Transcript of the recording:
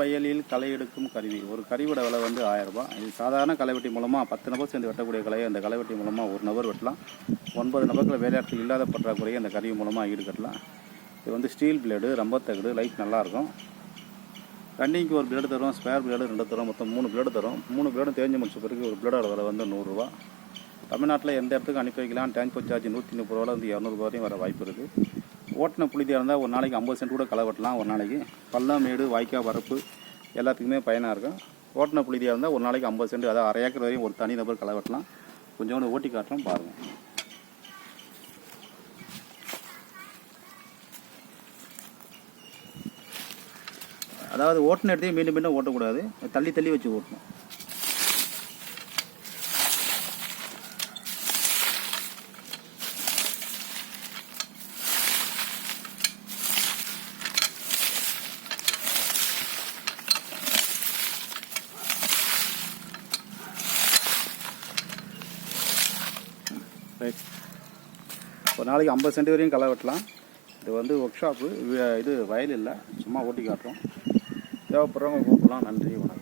வயலில் களை எடுக்கும் கருவி. ஒரு கருவியோட விலை வந்து 1000 ரூபாய். இது சாதாரண களைவெட்டி மூலமாக 10 நபர் சேர்ந்து வெட்டக்கூடிய கலையை அந்த களைவெட்டி மூலமாக ஒரு நபர் வெட்டலாம். 9 நபர்கள் வேலையாட்கள் இல்லாத பற்றாக்குறையை அந்த கருவி மூலமாக ஈடுகட்டலாம். இது வந்து ஸ்டீல் பிளேடு, ரொம்ப தகடு, லைட் நல்லாயிருக்கும். ரன்னிங்க்கு ஒரு பிளேடு தரும், ஸ்பேர் பிளேடு 2 தரும், மொத்தம் 3 பிளேடு தரும். 3 பிளேடும் தேஞ்சு முடிச்ச பிறகு ஒரு பிளேடோட விலை வந்து 100 ரூபா. தமிழ்நாட்டில் எந்த இடத்துக்கு அனுப்பி வைக்கலாம். டிரான்ஸ்போர்ட் சார்ஜ் 130 ரூபாலேருந்து 200 ரூபா வரையும் வர வாய்ப்பு இருக்குது. ஓட்டின புழுதியாக இருந்தால் ஒரு நாளைக்கு 50 சென்ட் கூட களை வெட்டலாம். ஒரு நாளைக்கு பள்ளம், மேடு, வாய்க்கால், வரப்பு எல்லாத்துக்குமே பயனாக இருக்கும். ஓட்டின புழுதியாக இருந்தால் ஒரு நாளைக்கு 50 சென்ட், அதாவது அரை ஏக்கர் வரையும் ஒரு தனி நபர் களை வெட்டலாம். கொஞ்சோண்டு ஓட்டி காட்டுறோம் பாருங்கள். அதாவது ஓட்டின இடத்தையும் மீண்டும் மீண்டும் ஓட்டக்கூடாது, தள்ளி தள்ளி வச்சு ஓட்டணும். ரைட், ஒரு நாளைக்கு 50 சென்ட் வரையும் களை வெட்டலாம். இது வந்து ஒர்க் ஷாப்பு, இது வயல் இல்லை, சும்மா ஓட்டி காட்டுறோம். தேவைப்படுறவங்க கூப்பிடலாம். நன்றி, வணக்கம்.